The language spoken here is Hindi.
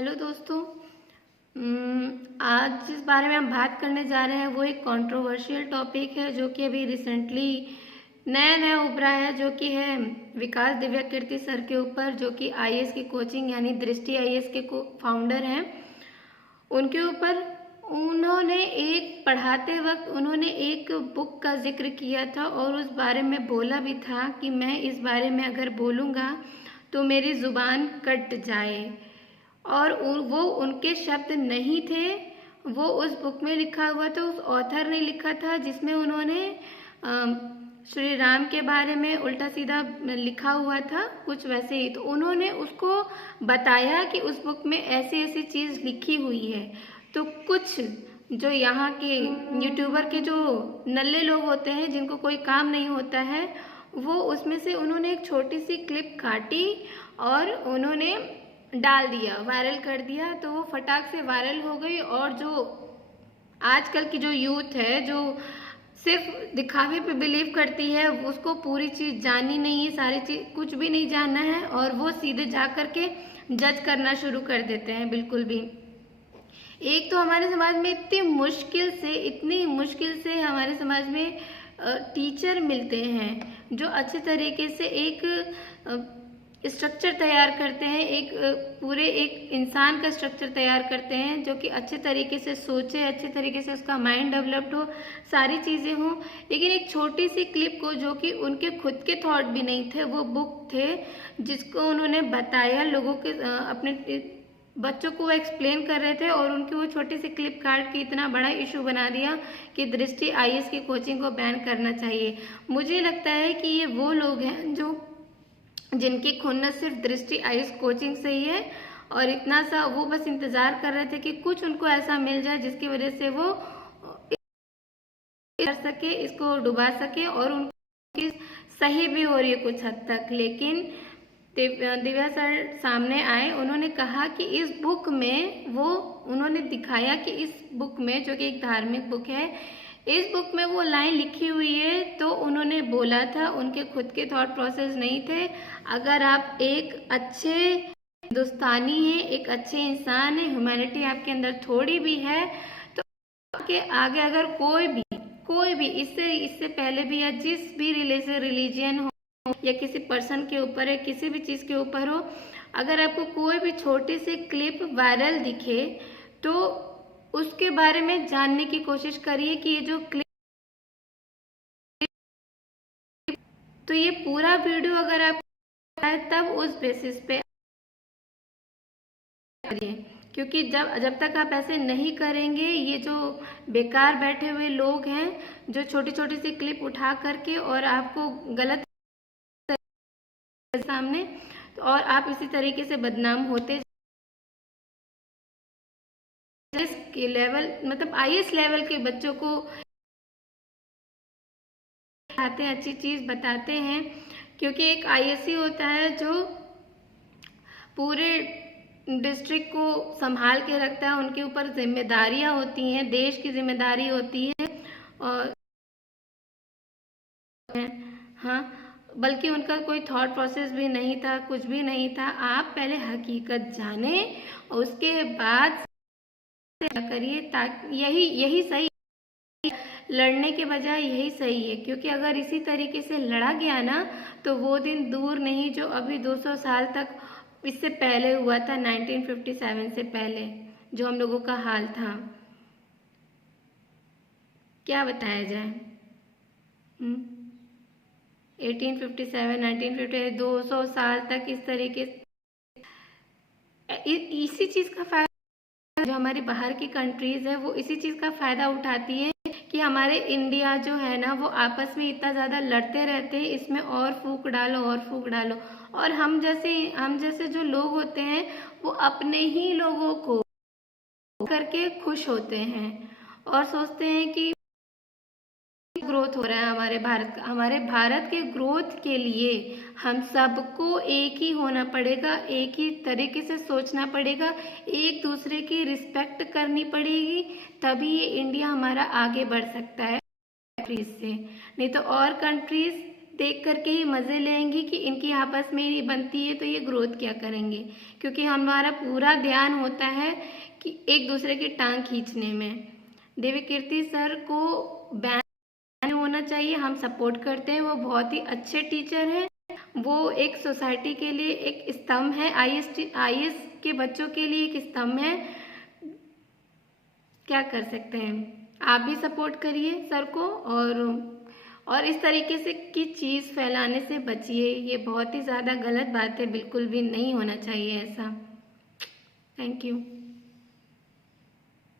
हेलो दोस्तों। आज जिस बारे में हम बात करने जा रहे हैं वो एक कंट्रोवर्शियल टॉपिक है जो कि अभी रिसेंटली नया नया उभरा है, जो कि है विकास दिव्या कीर्ति सर के ऊपर, जो कि आईएएस की कोचिंग यानी दृष्टि आईएएस के फाउंडर हैं। उनके ऊपर पढ़ाते वक्त उन्होंने एक बुक का जिक्र किया था और उस बारे में बोला भी था कि मैं इस बारे में अगर बोलूँगा तो मेरी ज़ुबान कट जाए। और वो उनके शब्द नहीं थे, वो उस बुक में लिखा हुआ था, उस ऑथर ने लिखा था, जिसमें उन्होंने श्री राम के बारे में उल्टा सीधा लिखा हुआ था, कुछ वैसे ही। तो उन्होंने उसको बताया कि उस बुक में ऐसी ऐसी चीज़ लिखी हुई है। तो कुछ जो यहाँ के यूट्यूबर के जो नल्ले लोग होते हैं, जिनको कोई काम नहीं होता है, वो उसमें से उन्होंने एक छोटी सी क्लिप काटी और उन्होंने डाल दिया, वायरल कर दिया। तो वो फटाक से वायरल हो गई। और जो आजकल की जो यूथ है, जो सिर्फ दिखावे पे बिलीव करती है, उसको पूरी चीज़ जाननी नहीं है, सारी चीज़ कुछ भी नहीं जानना है, और वो सीधे जा कर के जज करना शुरू कर देते हैं। बिल्कुल भी एक तो हमारे समाज में इतनी मुश्किल से हमारे समाज में टीचर मिलते हैं जो अच्छे तरीके से एक स्ट्रक्चर तैयार करते हैं, एक इंसान का स्ट्रक्चर तैयार करते हैं, जो कि अच्छे तरीके से सोचे, अच्छे तरीके से उसका माइंड डेवलप्ड हो, सारी चीज़ें हों। लेकिन एक छोटी सी क्लिप को, जो कि उनके खुद के थॉट भी नहीं थे, वो बुक थे जिसको उन्होंने बताया लोगों के, अपने बच्चों को एक्सप्लेन कर रहे थे, और उनकी वो छोटी सी क्लिप काट के इतना बड़ा इशू बना दिया कि दृष्टि आईएएस की कोचिंग को बैन करना चाहिए। मुझे लगता है कि ये वो लोग हैं जिनकी खुन्नस सिर्फ दृष्टि आईएएस कोचिंग से ही है, और इतना सा वो बस इंतजार कर रहे थे कि कुछ उनको ऐसा मिल जाए जिसकी वजह से वो कर सके, इसको डुबा सके। और उनकी सही भी हो रही है कुछ हद तक। लेकिन दिव्या सर सामने आए, उन्होंने कहा कि इस बुक में उन्होंने दिखाया कि इस बुक में, जो कि एक धार्मिक बुक है, इस बुक में वो लाइन लिखी हुई है। तो उन्होंने बोला था, उनके खुद के थॉट प्रोसेस नहीं थे। अगर आप एक अच्छे हिंदुस्तानी हैं, एक अच्छे इंसान हैं, ह्यूमैनिटी आपके अंदर थोड़ी भी है, तो आपके आगे अगर कोई भी इससे पहले भी, या जिस भी रिलीजियन हो, या किसी पर्सन के ऊपर है, किसी भी चीज़ के ऊपर हो, अगर आपको कोई भी छोटी सी क्लिप वायरल दिखे तो उसके बारे में जानने की कोशिश करिए कि ये जो क्लिप, तो ये पूरा वीडियो अगर आप तब उस बेसिस पे करिए, क्योंकि जब तक आप ऐसे नहीं करेंगे, ये जो बेकार बैठे हुए लोग हैं जो छोटी छोटी सी क्लिप उठा करके और आपको गलत सामने, और आप इसी तरीके से बदनाम होते के लेवल, मतलब आईएएस लेवल के बच्चों को आते हैं, अच्छी चीज़ बताते हैं। क्योंकि एक आईएएस ही होता है जो पूरे डिस्ट्रिक्ट को संभाल के रखता है, उनके ऊपर जिम्मेदारियां होती हैं, देश की जिम्मेदारी होती है। और हाँ, बल्कि उनका कोई थॉट प्रोसेस भी नहीं था, कुछ भी नहीं था। आप पहले हकीकत जाने, उसके बाद करिए, ताकि यही सही, लड़ने के बजाय यही सही है। क्योंकि अगर इसी तरीके से लड़ा गया ना, तो वो दिन दूर नहीं जो अभी 200 साल तक इससे पहले हुआ था, 1957 से पहले जो हम लोगों का हाल था। क्या बताया जाए। 1857, 1950, 200 साल तक इस तरीके, इसी चीज़ का फायदा जो हमारी बाहर की कंट्रीज है, वो इसी चीज़ का फायदा उठाती है कि हमारे इंडिया जो है ना, वो आपस में इतना ज़्यादा लड़ते रहते हैं, इसमें और फूक डालो और फूक डालो। और हम जैसे जो लोग होते हैं, वो अपने ही लोगों को करके खुश होते हैं और सोचते हैं कि ग्रोथ हो रहा है हमारे भारत के ग्रोथ के लिए हम सबको एक ही होना पड़ेगा, एक ही तरीके से सोचना पड़ेगा, एक दूसरे की रिस्पेक्ट करनी पड़ेगी, तभी ये इंडिया हमारा आगे बढ़ सकता है। से नहीं तो और कंट्रीज देख करके ही मज़े लेंगी कि इनकी आपस में ही बनती है तो ये ग्रोथ क्या करेंगे, क्योंकि हमारा पूरा ध्यान होता है कि एक दूसरे की टांग खींचने में। दिव्यकीर्ति सर को बैन होना चाहिए, हम सपोर्ट करते हैं, वो बहुत ही अच्छे टीचर हैं। वो एक सोसाइटी के लिए एक स्तंभ है, आईएएस के बच्चों के लिए एक स्तंभ है। क्या कर सकते हैं, आप भी सपोर्ट करिए सर को, और इस तरीके से की चीज़ फैलाने से बचिए। ये बहुत ही ज़्यादा गलत बात है, बिल्कुल भी नहीं होना चाहिए ऐसा। Thank you.